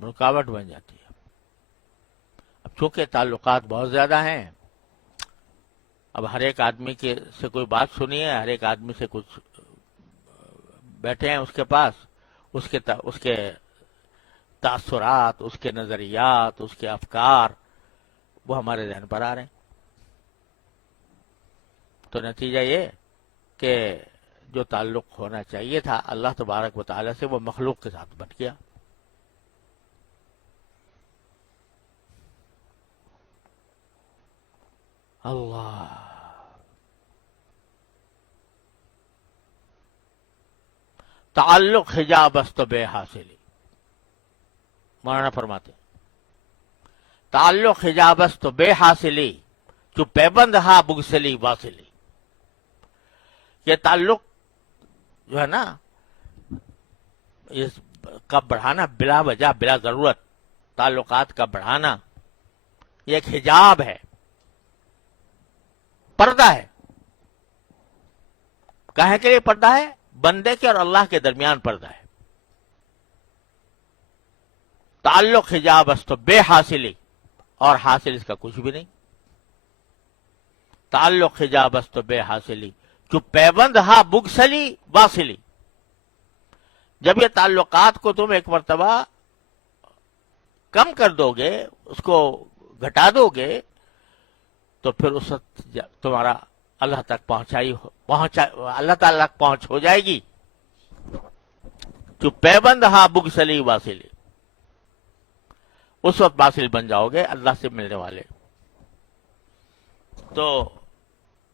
رکاوٹ بن جاتی ہے. اب چونکہ تعلقات بہت زیادہ ہیں، اب ہر ایک آدمی کے سے کوئی بات سنی ہے، ہر ایک آدمی سے کچھ بیٹھے ہیں اس کے پاس، اس کے تاثرات، اس کے نظریات، اس کے افکار وہ ہمارے ذہن پر آ رہے ہیں. تو نتیجہ یہ کہ جو تعلق ہونا چاہیے تھا اللہ تبارک و تعالی سے وہ مخلوق کے ساتھ بٹ گیا. اللہ. تعلق حجاب است بے حاصلی، مولانا فرماتے تعلق حجاب است بے حاصلی جو پیبند ہا بگسلی واصلی. یہ تعلق جو ہے نا اس کا بڑھانا بلا وجہ، بلا ضرورت تعلقات کا بڑھانا، یہ ایک حجاب ہے، پردہ ہے. کہے کے لیے پردہ ہے؟ بندے کے اور اللہ کے درمیان پردہ ہے. تعلق حجاب است بے حاصلی، اور حاصل اس کا کچھ بھی نہیں. تعلق حجاب است بے حاصلی، جو پیوند ہا بگسلی واصلی. جب یہ تعلقات کو تم ایک مرتبہ کم کر دو گے، اس کو گھٹا دو گے، تو پھر اس وقت تمہارا اللہ تک اللہ تعالی تک پہنچ ہو جائے گی. جو پیوند ہا بگسلی واصلی، اس وقت واصل بن جاؤ گے اللہ سے ملنے والے. تو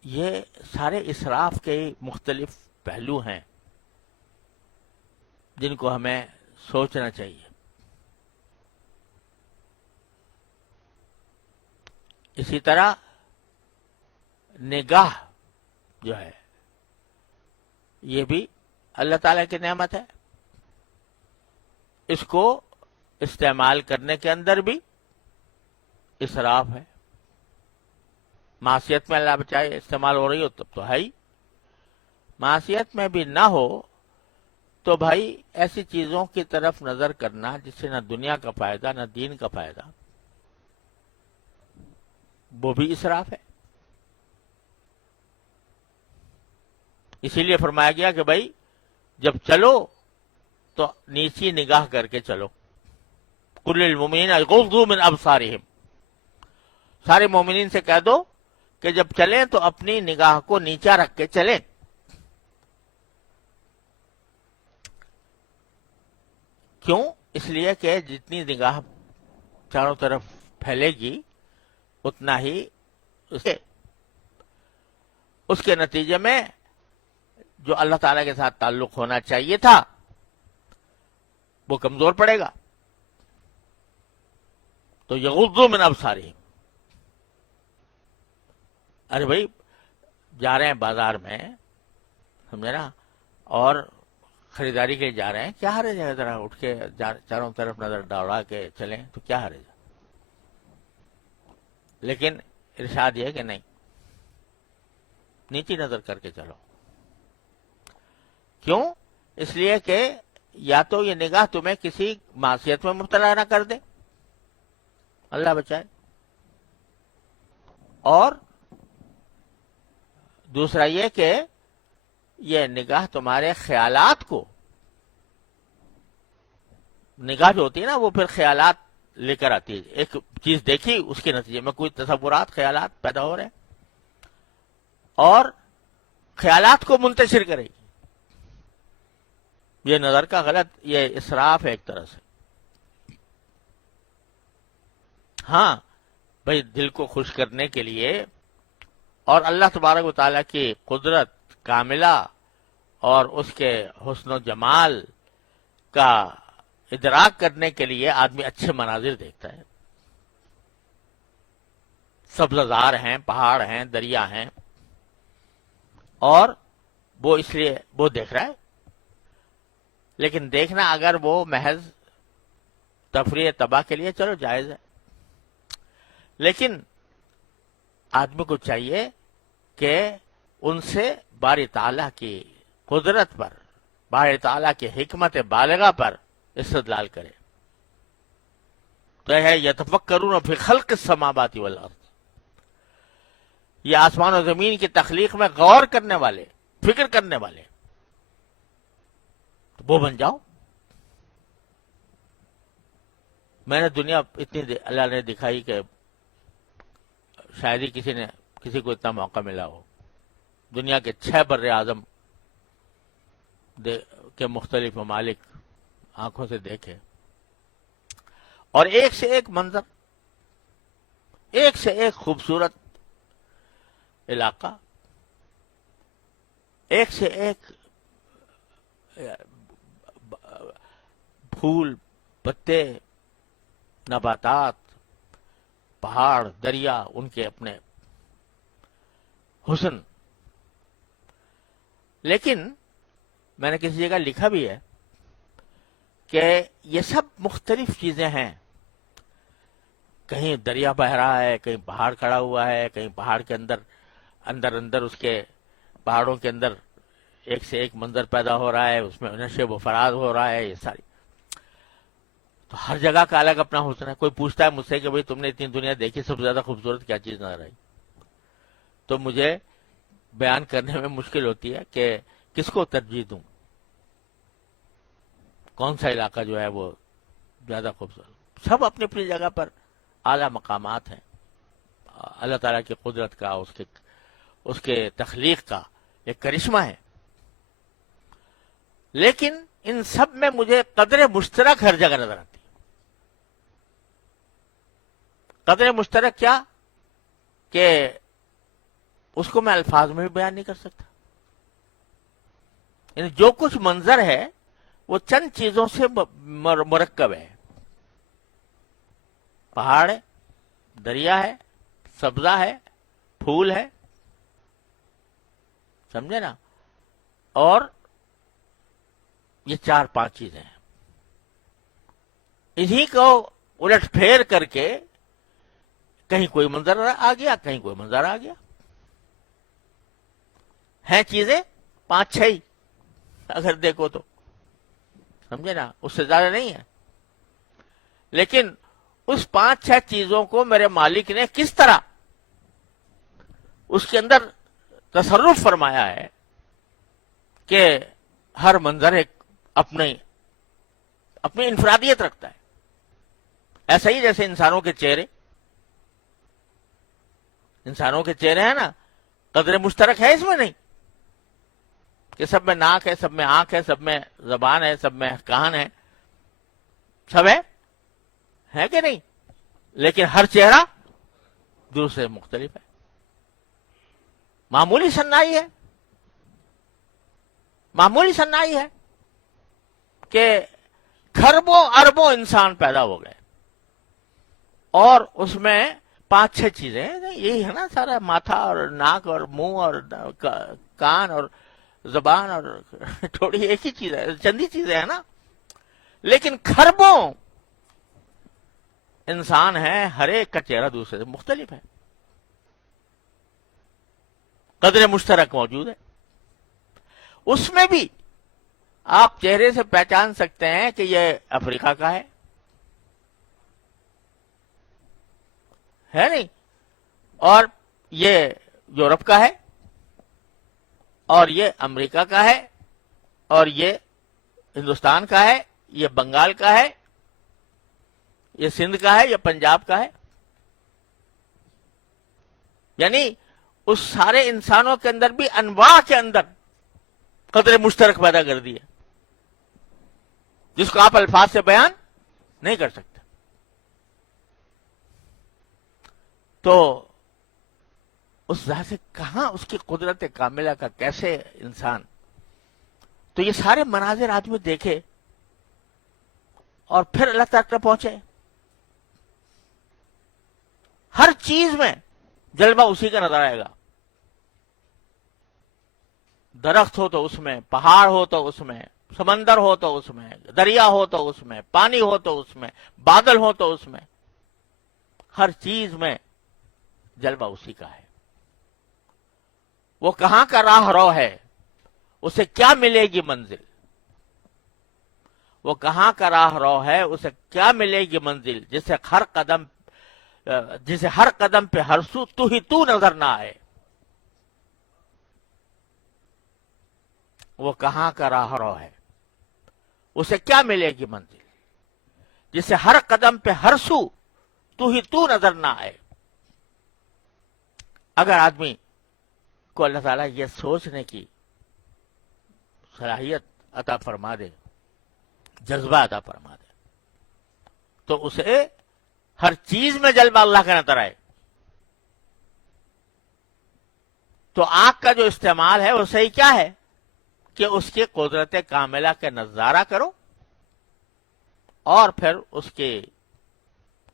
یہ سارے اسراف کے مختلف پہلو ہیں جن کو ہمیں سوچنا چاہیے. اسی طرح نگاہ جو ہے یہ بھی اللہ تعالی کی نعمت ہے. اس کو استعمال کرنے کے اندر بھی اسراف ہے. معصیت میں اللہ بچائے استعمال ہو رہی ہو تب تو ہے ہی. معصیت میں بھی نہ ہو تو بھائی ایسی چیزوں کی طرف نظر کرنا جس سے نہ دنیا کا فائدہ نہ دین کا فائدہ، وہ بھی اسراف ہے. اسی لیے فرمایا گیا کہ بھائی جب چلو تو نیچی نگاہ کر کے چلو. کل المؤمنین یغضوا من ابصارہم، سارے مومنین سے کہہ دو کہ جب چلیں تو اپنی نگاہ کو نیچا رکھ کے چلیں. کیوں؟ اس لیے کہ جتنی نگاہ چاروں طرف پھیلے گی اتنا ہی اس کے نتیجے میں جو اللہ تعالی کے ساتھ تعلق ہونا چاہیے تھا وہ کمزور پڑے گا. تو یغضوا من ابصارہم، ارے بھائی جا رہے ہیں بازار میں، سمجھے نا، اور خریداری کے لیے جا رہے ہیں، کیا حرج ہے ذرا اٹھ کے چاروں طرف نظر دوڑا کے چلیں تو کیا حرج ہے. لیکن ارشاد یہ ہے کہ نہیں، نیچی نظر کر کے چلو. کیوں؟ اس لیے کہ یا تو یہ نگاہ تمہیں کسی معصیت میں مبتلا نہ کر دے، اللہ بچائے، اور دوسرا یہ کہ یہ نگاہ تمہارے خیالات کو، نگاہ جو ہوتی ہے نا وہ پھر خیالات لے کر آتی ہے. ایک چیز دیکھی اس کے نتیجے میں کوئی تصورات خیالات پیدا ہو رہے ہیں اور خیالات کو منتشر کرے گی. یہ نظر کا غلط، یہ اسراف ہے ایک طرح سے. ہاں بھائی دل کو خوش کرنے کے لیے اور اللہ تبارک و تعالیٰ کی قدرت کاملہ اور اس کے حسن و جمال کا ادراک کرنے کے لیے آدمی اچھے مناظر دیکھتا ہے. سبززار ہیں، پہاڑ ہیں، دریا ہیں، اور وہ اس لیے وہ دیکھ رہا ہے. لیکن دیکھنا اگر وہ محض تفریح تباہ کے لیے چلو جائز ہے، لیکن آدمی کو چاہیے کہ ان سے باری تعالیٰ کی قدرت پر، باری تعالیٰ کی حکمت بالغہ پر استدلال کرے. تو ہے یتفکرون فی خلق السماوات والارض، یہ آسمان و زمین کی تخلیق میں غور کرنے والے، فکر کرنے والے، تو وہ بن جاؤ. میں نے دنیا اتنی اللہ نے دکھائی کہ شاید ہی کسی کو اتنا موقع ملا ہو. دنیا کے 6 بر اعظم کے مختلف ممالک آنکھوں سے دیکھے، اور ایک سے ایک منظر، ایک سے ایک خوبصورت علاقہ، ایک سے ایک پھول پتے نباتات، پہاڑ دریا، ان کے اپنے حسن. لیکن میں نے کسی جگہ لکھا بھی ہے کہ یہ سب مختلف چیزیں ہیں. کہیں دریا بہ رہا ہے، کہیں پہاڑ کھڑا ہوا ہے، کہیں پہاڑ کے اندر اس کے پہاڑوں کے اندر ایک سے ایک منظر پیدا ہو رہا ہے، اس میں نشیب و فراز ہو رہا ہے. یہ ساری تو ہر جگہ کا الگ اپنا حسن ہے. کوئی پوچھتا ہے مجھ سے کہ بھئی تم نے اتنی دنیا دیکھی, سب سے زیادہ خوبصورت کیا چیز نظر آئی؟ تو مجھے بیان کرنے میں مشکل ہوتی ہے کہ کس کو ترجیح دوں, کون سا علاقہ جو ہے وہ زیادہ خوبصورت. سب اپنی اپنی جگہ پر اعلیٰ مقامات ہیں. اللہ تعالیٰ کی قدرت کا, اس کے تخلیق کا ایک کرشمہ ہے. لیکن ان سب میں مجھے قدر مشترک ہر جگہ نظر آتی ہے. قدر مشترک کیا کہ اس کو میں الفاظ میں بھی بیان نہیں کر سکتا. یعنی جو کچھ منظر ہے وہ چند چیزوں سے مرکب ہے. پہاڑ ہے, دریا ہے, سبزہ ہے, پھول ہے, سمجھے نا, اور یہ 4-5 چیزیں ہیں. انہی کو الٹ پھیر کر کے کہیں کوئی منظر آ گیا, کہیں کوئی منظر آ گیا. ہیں چیزیں 5-6 ہی اگر دیکھو تو, سمجھے نا, اس سے زیادہ نہیں ہے. لیکن اس 5-6 چیزوں کو میرے مالک نے کس طرح اس کے اندر تصرف فرمایا ہے کہ ہر منظر ایک اپنی انفرادیت رکھتا ہے. ایسا ہی جیسے انسانوں کے چہرے ہیں نا, قدر مشترک ہے اس میں نہیں کہ سب میں ناک ہے, سب میں آنکھ ہے, سب میں زبان ہے, سب میں کان ہے, سب ہے کہ نہیں؟ لیکن ہر چہرہ دوسرے سے مختلف ہے. معمولی صنائی ہے کہ کھربوں اربوں انسان پیدا ہو گئے اور اس میں 5-6 چیزیں یہی ہے نا سارا, ماتھا اور ناک اور منہ اور کان اور زبان اور تھوڑی ایک ہی چیز ہے, چندی چیزیں ہیں نا. لیکن کھربوں انسان ہیں, ہر ایک کا چہرہ دوسرے سے مختلف ہے. قدر مشترک موجود ہے. اس میں بھی آپ چہرے سے پہچان سکتے ہیں کہ یہ افریقہ کا ہے نہیں, اور یہ یورپ کا ہے, اور یہ امریکہ کا ہے, اور یہ ہندوستان کا ہے, یہ بنگال کا ہے, یہ سندھ کا ہے, یہ پنجاب کا ہے. یعنی اس سارے انسانوں کے اندر بھی انواع کے اندر قدر مشترک پیدا کر دی ہے جس کو آپ الفاظ سے بیان نہیں کر سکتے. تو اس ذات سے کہاں اس کی قدرت کاملہ کا کیسے انسان. تو یہ سارے مناظر آدمی دیکھے اور پھر اللہ تعالی تک پہنچے. ہر چیز میں جلوہ اسی کا نظر آئے گا. درخت ہو تو اس میں, پہاڑ ہو تو اس میں, سمندر ہو تو اس میں, دریا ہو تو اس میں, پانی ہو تو اس میں, بادل ہو تو اس میں, ہر چیز میں جلوہ اسی کا ہے. وہ کہاں کا راہ رو ہے, اسے کیا ملے گی منزل. وہ کہاں کا راہ رو ہے, اسے کیا ملے گی منزل, جسے ہر قدم پہ ہر سو تو ہی تو نظر نہ آئے. وہ کہاں کا راہ رو ہے, اسے کیا ملے گی منزل, جسے ہر قدم پہ ہر سو تو ہی تو نظر نہ آئے. اگر آدمی کو اللہ تعالیٰ یہ سوچنے کی صلاحیت عطا فرما دے, جذبہ عطا فرما دے, تو اسے ہر چیز میں جلوہ اللہ کا نظر آئے. تو آنکھ کا جو استعمال ہے وہ صحیح کیا ہے کہ اس کی قدرت کاملہ کا نظارہ کرو اور پھر اس کی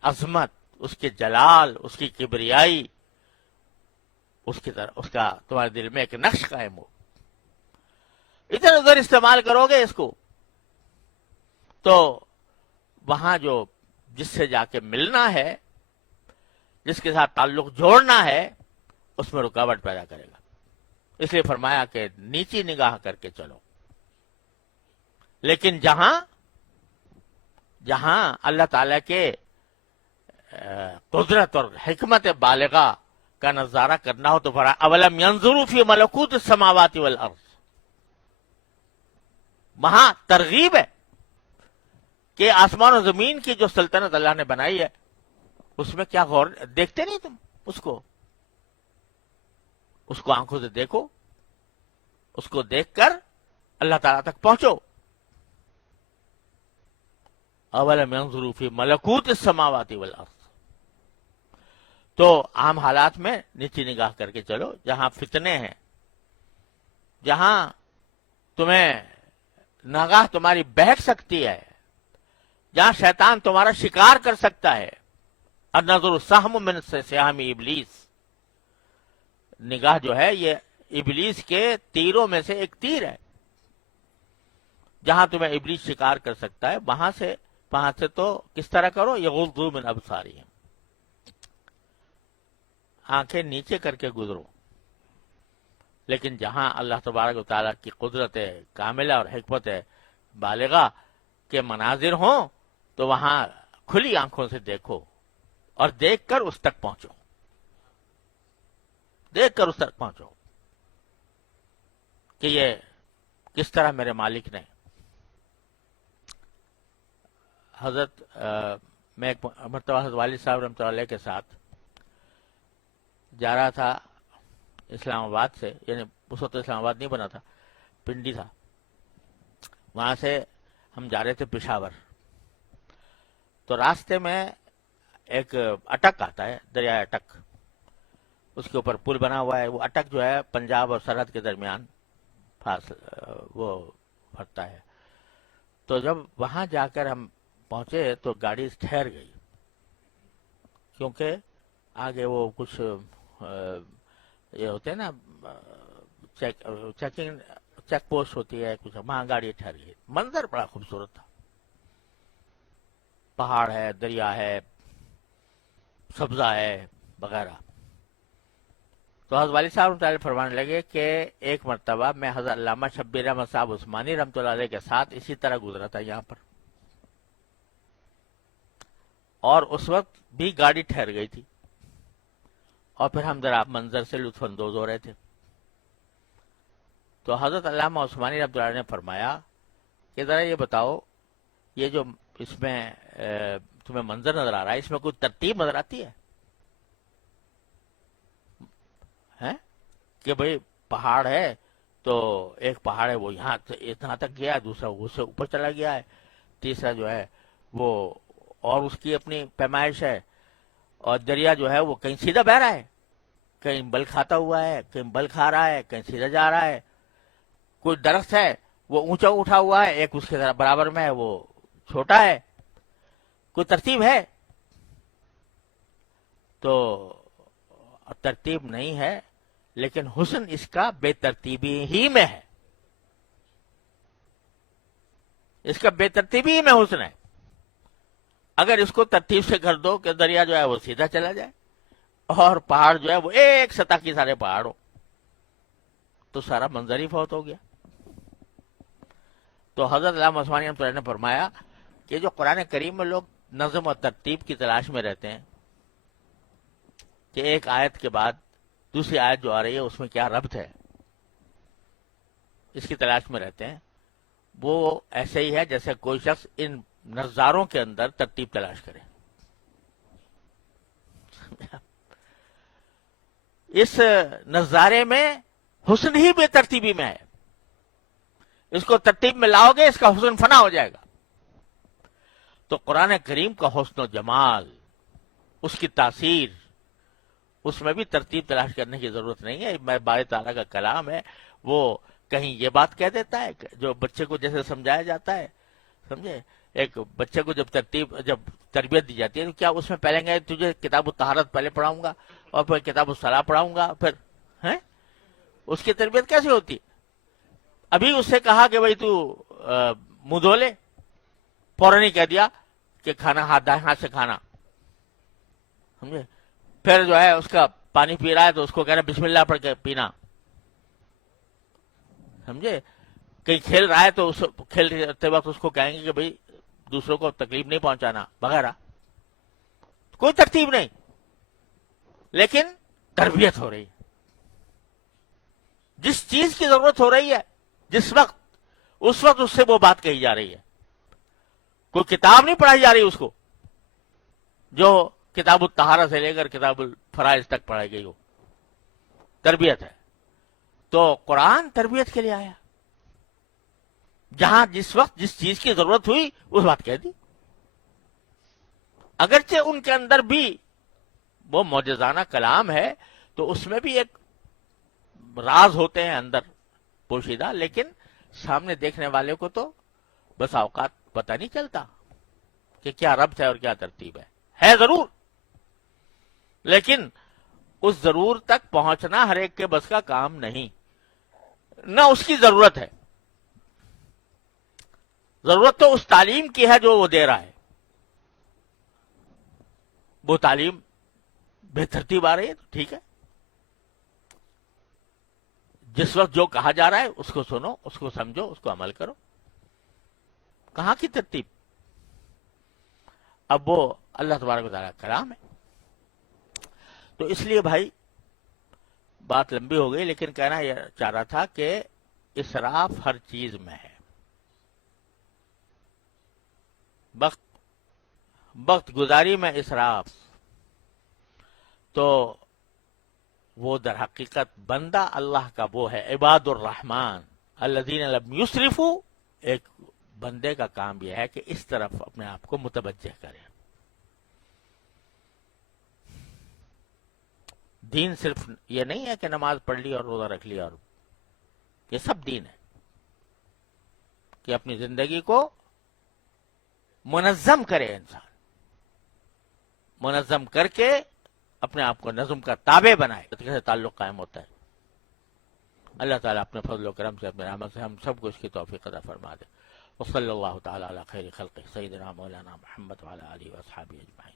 عظمت, اس کے جلال, اس کی کبریائی, اس کا تمہارے دل میں ایک نقش قائم ہو. ادھر ادھر استعمال کرو گے اس کو تو وہاں جو جس سے جا کے ملنا ہے, جس کے ساتھ تعلق جوڑنا ہے, اس میں رکاوٹ پیدا کرے گا. اس لیے فرمایا کہ نیچی نگاہ کر کے چلو. لیکن جہاں جہاں اللہ تعالیٰ کے قدرت اور حکمت بالغہ کا نظارہ کرنا ہو تو فرمایا اولم ینظروا فی ملکوت السماوات والارض. وہاں ترغیب ہے کہ آسمان و زمین کی جو سلطنت اللہ نے بنائی ہے اس میں کیا غور دیکھتے نہیں تم اس کو آنکھوں سے دیکھو, اس کو دیکھ کر اللہ تعالیٰ تک پہنچو. اولم ینظروا فی ملکوت السماوات والارض. تو عام حالات میں نیچی نگاہ کر کے چلو, جہاں فتنے ہیں, جہاں تمہیں نگاہ تمہاری بہک سکتی ہے, جہاں شیطان تمہارا شکار کر سکتا ہے. النظر سہم من سہام ابلیس. نگاہ جو ہے یہ ابلیس کے تیروں میں سے ایک تیر ہے. جہاں تمہیں ابلیس شکار کر سکتا ہے وہاں سے تو کس طرح کرو, یغضوا من ابصارہم, آنکھیں نیچے کر کے گزرو. لیکن جہاں اللہ تبارک و تعالیٰ کی قدرت کاملہ اور حکمت بالغہ کے مناظر ہوں تو وہاں کھلی آنکھوں سے دیکھو اور دیکھ کر اس تک پہنچو, کہ یہ کس طرح میرے مالک نے. میں ایک مرتبہ حضرت والد صاحب رحمۃ اللہ علیہ کے ساتھ جا رہا تھا اسلام آباد سے, یعنی اس وقت اسلام آباد نہیں بنا تھا, پنڈی تھا. وہاں سے ہم جا رہے تھے پشاور. تو راستے میں ایک اٹک آتا ہے, دریائے اٹک, اس کے اوپر پل بنا ہوا ہے. وہ اٹک جو ہے پنجاب اور سرحد کے درمیان وہ پھٹتا ہے. تو جب وہاں جا کر ہم پہنچے تو گاڑی ٹھہر گئی, کیونکہ آگے وہ کچھ یہ ہوتے ہیں نا چیک پوسٹ ہوتی ہے کچھ, وہاں گاڑی ٹھہر گئی. منظر بڑا خوبصورت تھا, پہاڑ ہے, دریا ہے, سبزہ ہے وغیرہ. تو حضرت والد صاحب رحمۃ اللہ علیہ فرمانے لگے کہ ایک مرتبہ میں حضرت علامہ شبیر احمد صاحب عثمانی رحمۃ اللہ علیہ کے ساتھ اسی طرح گزرا تھا یہاں پر, اور اس وقت بھی گاڑی ٹھہر گئی تھی, اور پھر ہم ذرا منظر سے لطف اندوز ہو رہے تھے. تو حضرت علامہ عثمانی رحمۃ اللہ علیہ نے فرمایا کہ ذرا یہ بتاؤ, یہ جو اس میں تمہیں منظر نظر آ رہا ہے اس میں کوئی ترتیب نظر آتی ہے کہ بھئی پہاڑ ہے تو ایک پہاڑ ہے وہ یہاں اتنا تک گیا, دوسرا اس سے اوپر چلا گیا ہے, تیسرا جو ہے وہ اور اس کی اپنی پیمائش ہے, اور دریا جو ہے وہ کہیں سیدھا بہ رہا ہے, کہیں بل کھاتا ہوا ہے, کہیں بل کھا رہا ہے, کہیں سیدھا جا رہا ہے. کوئی درخت ہے وہ اونچا اٹھا ہوا ہے, ایک اس کے ذرا برابر میں ہے وہ چھوٹا ہے. کوئی ترتیب ہے؟ تو ترتیب نہیں ہے, لیکن حسن اس کا بے ترتیبی ہی میں ہے. اس کا بے ترتیبی ہی میں حسن ہے. اگر اس کو ترتیب سے کر دو کہ دریا جو ہے وہ سیدھا چلا جائے اور پہاڑ جو ہے وہ ایک سطح کی سارے پہاڑ ہو, تو سارا منظر ہی فوت ہو گیا. تو حضرت علامہ عثمانی رحمۃ اللہ نے فرمایا کہ جو قرآن کریم میں لوگ نظم و ترتیب کی تلاش میں رہتے ہیں کہ ایک آیت کے بعد دوسری آیت جو آ رہی ہے اس میں کیا ربط ہے, اس کی تلاش میں رہتے ہیں, وہ ایسے ہی ہے جیسے کوئی شخص ان نظاروں کے اندر ترتیب تلاش کرے. اس نظارے میں حسن ہی بے ترتیبی میں ہے. اس کو ترتیب میں لاؤ گے اس کا حسن فنا ہو جائے گا. تو قرآن کریم کا حسن و جمال, اس کی تاثیر, اس میں بھی ترتیب تلاش کرنے کی ضرورت نہیں ہے. میں بارے تعالیٰ کا کلام ہے, وہ کہیں یہ بات کہہ دیتا ہے جو بچے کو جیسے سمجھایا جاتا ہے, سمجھے, ایک بچے کو جب تربیت دی جاتی ہے تو کیا اس میں پہلے گئے تجھے کتاب الطہارت پہلے پڑھاؤں گا اور پھر کتاب الصلاۃ پڑھاؤں گا, پھر اس کی تربیت کیسے ہوتی؟ ابھی اس سے کہا کہ بھائی تو منہ دھو لے, فوراً ہی کہہ دیا کہ کھانا ہاتھ سے کھانا, سمجھے. پھر جو ہے اس کا پانی پی رہا ہے تو اس کو کہنا بسم اللہ پڑھ کے پینا, سمجھے. کہیں کھیل رہا ہے تو کھیلتے وقت اس کو کہیں گے کہ بھائی دوسروں کو تکلیف نہیں پہنچانا وغیرہ، کوئی ترتیب نہیں، لیکن تربیت ہو رہی ہے. جس چیز کی ضرورت ہو رہی ہے جس وقت، اس وقت اس سے وہ بات کہی جا رہی ہے. کوئی کتاب نہیں پڑھائی جا رہی اس کو جو کتاب الطہارہ سے لے کر کتاب الفرائض تک پڑھائی گئی ہو. تربیت ہے. تو قرآن تربیت کے لیے آیا. جہاں جس وقت جس چیز کی ضرورت ہوئی اس بات کہہ دی. اگرچہ ان کے اندر بھی وہ معجزانہ کلام ہے تو اس میں بھی ایک راز ہوتے ہیں اندر پوشیدہ، لیکن سامنے دیکھنے والے کو تو بس اوقات پتہ نہیں چلتا کہ کیا ربط ہے اور کیا ترتیب ہے ضرور، لیکن اس ضرور تک پہنچنا ہر ایک کے بس کا کام نہیں، نہ اس کی ضرورت ہے. ضرورت تو اس تعلیم کی ہے جو وہ دے رہا ہے. وہ تعلیم بے ترتیب آ رہی ہے تو ٹھیک ہے، جس وقت جو کہا جا رہا ہے اس کو سنو، اس کو سمجھو، اس کو عمل کرو. کہاں کی ترتیب؟ اب وہ اللہ تبارک و تعالیٰ کا کلام ہے. تو اس لیے بھائی بات لمبی ہو گئی، لیکن کہنا یہ چاہ رہا تھا کہ اسراف ہر چیز میں ہے. وقت گزاری میں اسراف تو وہ در حقیقت بندہ اللہ کا وہ ہے عباد الرحمن الذین لم یسرفوا. ایک بندے کا کام یہ ہے کہ اس طرف اپنے آپ کو متوجہ کرے. دین صرف یہ نہیں ہے کہ نماز پڑھ لی اور روزہ رکھ لیا، اور یہ سب دین ہے کہ اپنی زندگی کو منظم کرے. انسان منظم کر کے اپنے آپ کو نظم کا تابع بنائے، سے تعلق قائم ہوتا ہے. اللہ تعالیٰ اپنے فضل و کرم سے، اپنے رحمت سے ہم سب کو اس کی توفیق عطا فرما دے. وصلی اللہ تعالیٰ علی خیر خلقہ سیدنا مولانا محمد وعلی آلہ واصحابہ اجمعین.